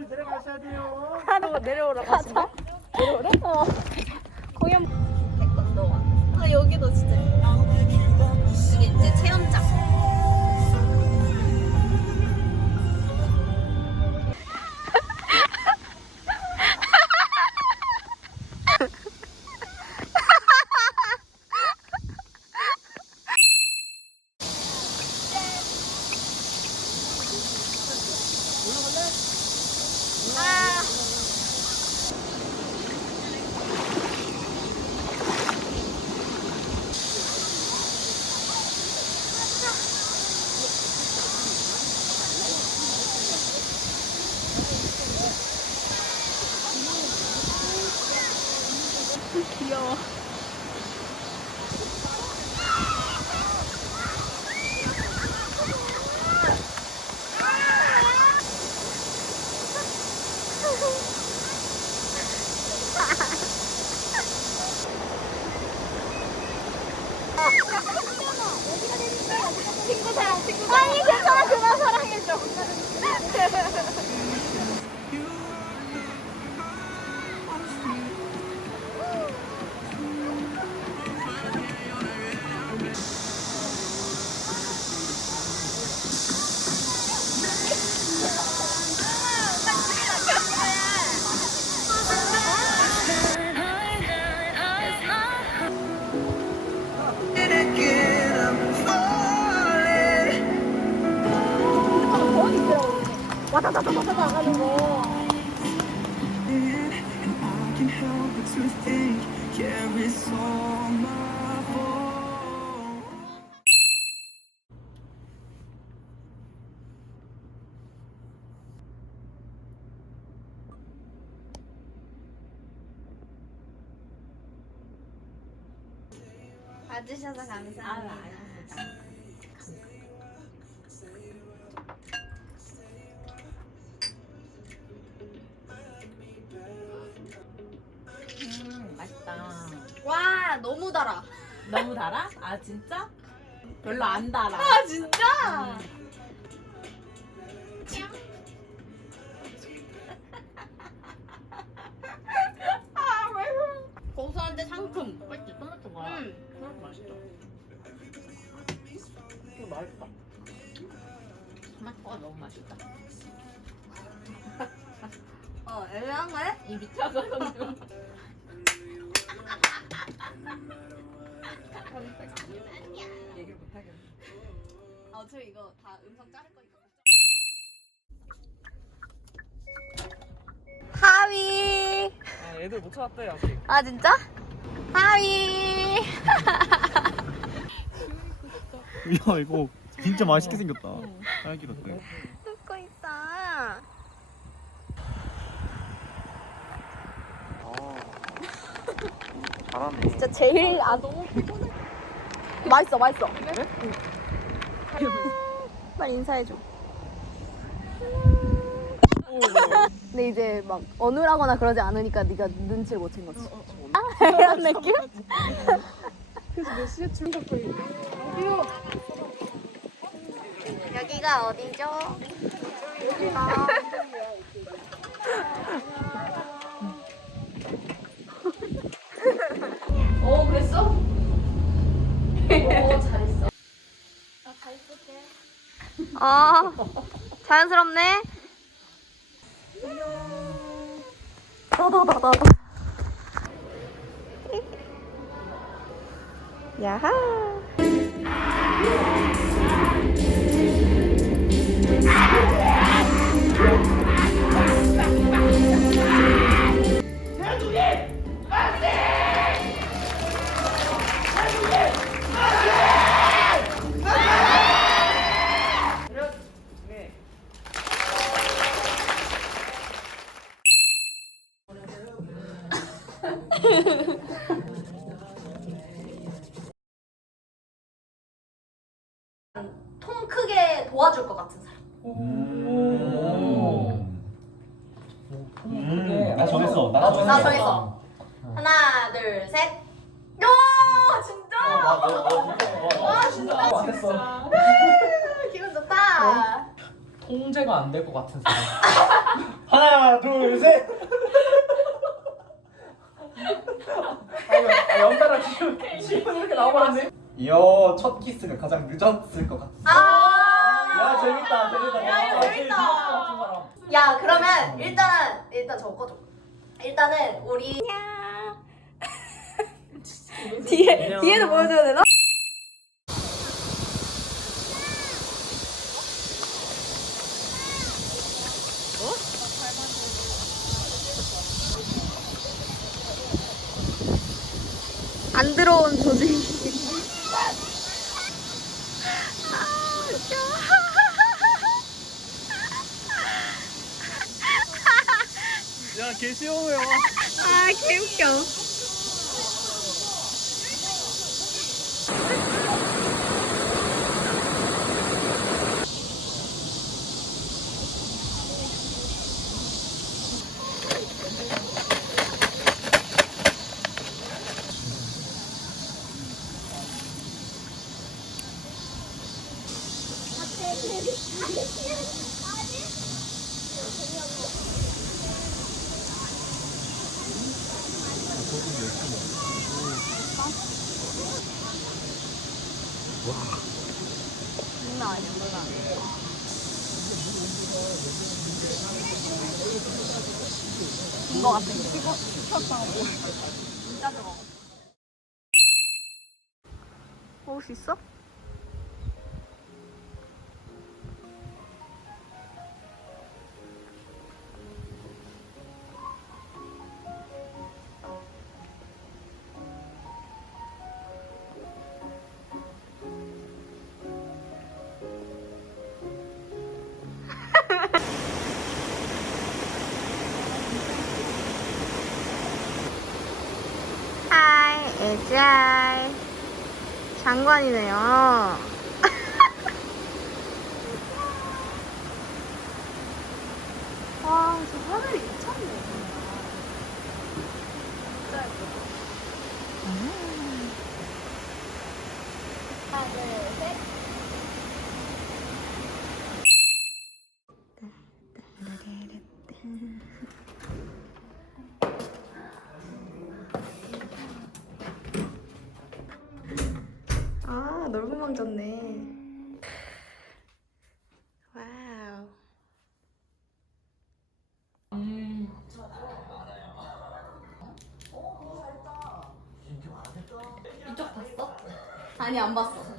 빨리 내려가셔야 돼요. 하루 내려오러 가자. 내려오래? 어. 공연. 아 여기도 진짜. 예쁘다. Oh. Fault. 봐주셔서 감사합니다. 음, 와 너무 달아. 너무 달아? 아 진짜? 별로 안 달아. 아 진짜? 아 매워. 고소한데 상큼. 맛있지? 토마토가. 음. 음, 맛있다. 이거 맛있다. 토마토가 너무 맛있다. 어 애매한데? 입이 차가워서. 못하겠네. 어저 이거 다 음성 자를 거니까. 하위. 아, 애들 못 찾았대 아직. 아 진짜? 하위. 야 이거 진짜 맛있게 생겼다. 딸기로 때. 웃고 있어. 잘하네. 진짜 제일 아 너무 피곤해. 맛있어, 맛있어. 응. 빨리 인사해줘. 근데 이제 막 어눌하거나 그러지 않으니까 네가 눈치를 못 챈 거지. 아, 이런 느낌? 그래서 몇 시에 줄 갖고 있는 여기가 어디죠? 여기가 아 자연스럽네. 야하. 것 같은 사람. 음. 음, 나 정했어. 나 어, 정했어. 어. 하나, 둘, 셋. 오, 진짜? 어, 와, 진짜, 아, 진짜. 기분 좋다. 통제가 안 될 것 같은 사람. 하나, 둘, 셋. 연달아 지금 지금 이렇게 나오버렸네. 아, 이어 첫 키스가 가장 늦었을 것 같아. 아, 야 재밌다 재밌다. 야 재밌다. 야 그러면 일단 일단 저거 꺼줘. 일단은 우리 뒤에 뒤에도 보여줘야 되나? 안 들어온 조짐. 개시험해요. 아 개웃겨. 장난 아니야 장난 아니야. 인거 같아. 이거 시켰다고. 진짜 저거. 먹을 수 있어? 에지아이. 장관이네요. 와, 저 하늘이 미쳤네. 진짜 예쁘다. 하나, 넓은 방 졌네. 와우. 이쪽 봤어? 아니, 안 봤어.